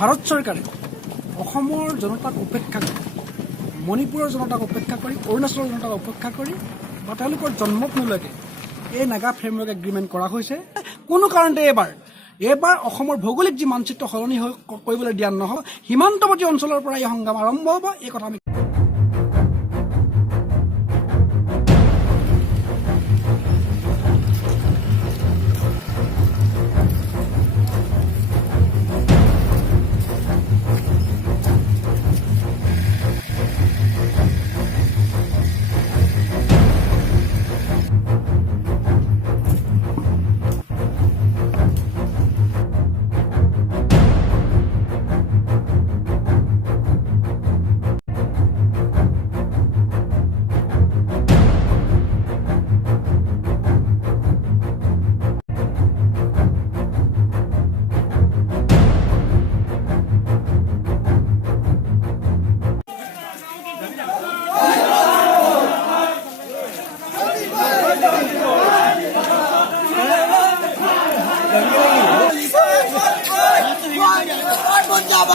ভাৰত চৰকাৰে অসমৰ জনতাক উপেক্ষা কৰি মণিপুৰৰ জনতাক উপেক্ষা কৰি অৰুণাচলৰ জনতাক উপেক্ষা কৰি বা তেওঁলোকৰ জন্মত নোলোৱাকৈ এই নাগা ফ্ৰেমৱৰ্ক এগ্ৰিমেণ্ট কৰা হৈছে। কোনো কাৰণতে এইবাৰ অসমৰ ভৌগোলিক যি মানচিত্ৰ সলনি কৰিবলৈ দিয়া নহ'ব। সীমান্তৱৰ্তী অঞ্চলৰ পৰা এই সংগ্ৰাম আৰম্ভ হ'ব। এই কথা আমি Punjab!